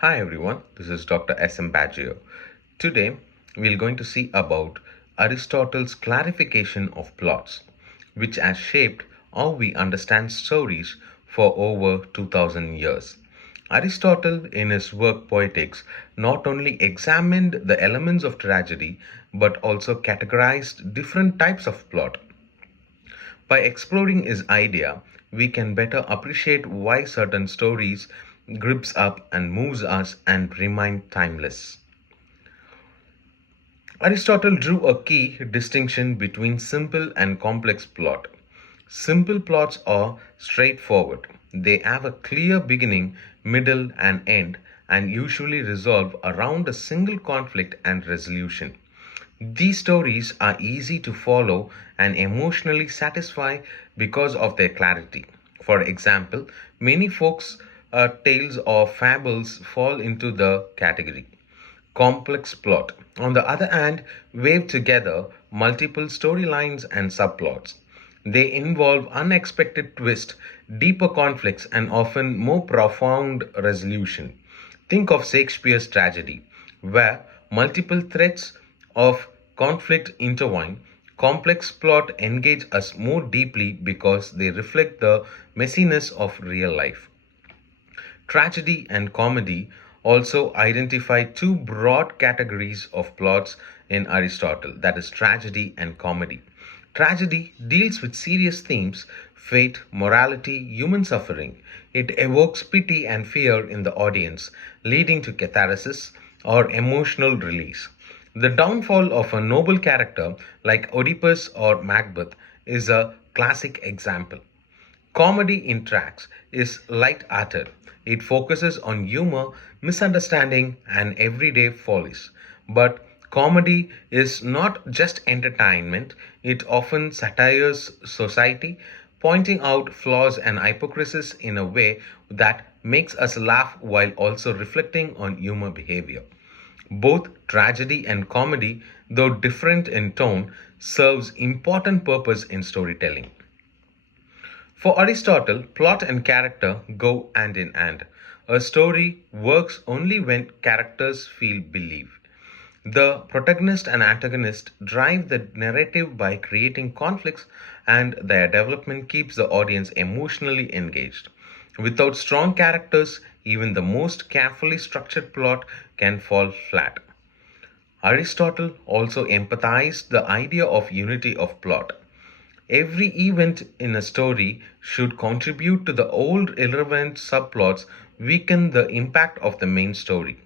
Hi everyone, this is Dr. S.M. Baggio. Today we're going to see about Aristotle's clarification of plots, which has shaped how we understand stories for over 2000 years. Aristotle, in his work Poetics, not only examined the elements of tragedy but also categorized different types of plot. By exploring his idea, we can better appreciate why certain stories grips up and moves us and remain timeless. Aristotle drew a key distinction between simple and complex plot. Simple plots are straightforward. They have a clear beginning, middle, and end, and usually resolve around a single conflict and resolution. These stories are easy to follow and emotionally satisfy because of their clarity. For example, many folks' tales or fables fall into the category complex plot. On the other hand, weave together multiple storylines and subplots. They involve unexpected twists, deeper conflicts, and often more profound resolution. Think of Shakespeare's tragedy, where multiple threads of conflict intertwine. Complex plot engage us more deeply because they reflect the messiness of real life. Tragedy and comedy also identify two broad categories of plots in Aristotle, that is, tragedy and comedy. Tragedy deals with serious themes fate, morality, human suffering. It evokes pity and fear in the audience, leading to catharsis or emotional release. The downfall of a noble character like Oedipus or Macbeth is a classic example. Comedy in tracks is light-hearted. It focuses on humor, misunderstanding, and everyday follies. But comedy is not just entertainment, it often satires society, pointing out flaws and hypocrisies in a way that makes us laugh while also reflecting on human behavior. Both tragedy and comedy, though different in tone, serves important purpose in storytelling. For Aristotle, plot and character go hand in hand. A story works only when characters feel believed. The protagonist and antagonist drive the narrative by creating conflicts, and their development keeps the audience emotionally engaged. Without strong characters, even the most carefully structured plot can fall flat. Aristotle also empathized the idea of unity of plot. Every event in a story should contribute to the old irrelevant subplots, weaken the impact of the main story.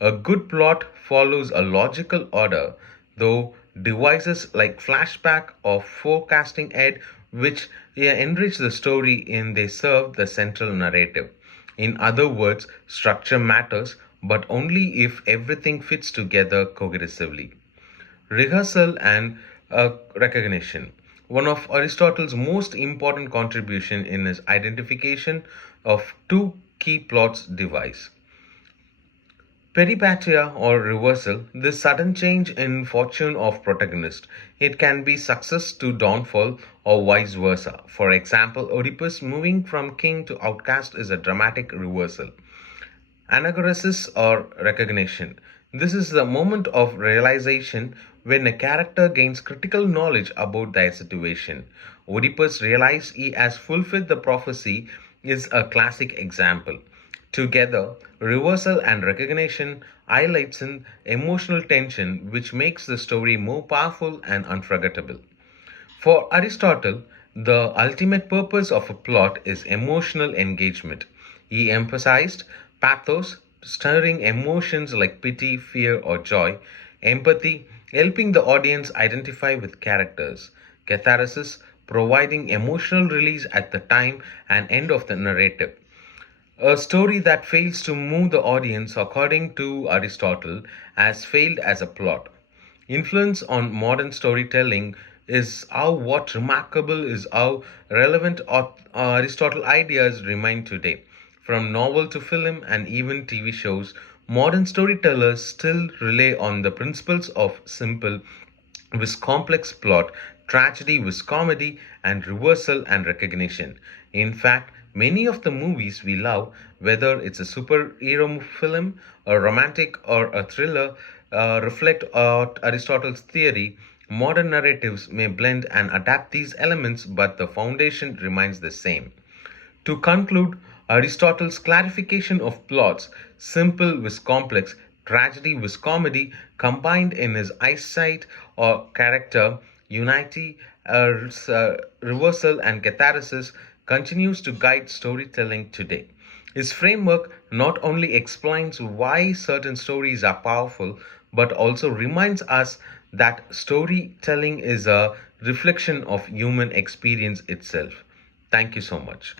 A good plot follows a logical order, though devices like flashback or forecasting aid, which enrich the story in they serve the central narrative. In other words, structure matters, but only if everything fits together cohesively. Rehearsal and recognition. One of Aristotle's most important contribution in his identification of two key plots device. Peripeteia or reversal, this sudden change in fortune of protagonist. It can be success to downfall or vice versa. For example, Oedipus moving from king to outcast is a dramatic reversal. Anagnorisis or recognition. This is the moment of realization when a character gains critical knowledge about their situation. Oedipus realized he has fulfilled the prophecy is a classic example. Together, reversal and recognition highlights an emotional tension which makes the story more powerful and unforgettable. For Aristotle, the ultimate purpose of a plot is emotional engagement. He emphasized pathos, stirring emotions like pity, fear, or joy, empathy, helping the audience identify with characters, catharsis, providing emotional release at the time and end of the narrative. A story that fails to move the audience, according to Aristotle, has failed as a plot. Influence on modern storytelling is how what remarkable is how relevant Aristotle ideas remain today. From novel to film and even TV shows, modern storytellers still rely on the principles of simple with complex plot, tragedy with comedy, and reversal and recognition. In fact, Many of the movies we love, whether it's a superhero film, a romantic, or a thriller, reflect Aristotle's theory. Modern narratives may blend and adapt these elements, but the foundation remains the same. To conclude, Aristotle's clarification of plots, simple with complex, tragedy with comedy, combined in his eyesight or character, unity, reversal, and catharsis, continues to guide storytelling today. His framework not only explains why certain stories are powerful, but also reminds us that storytelling is a reflection of human experience itself. Thank you so much.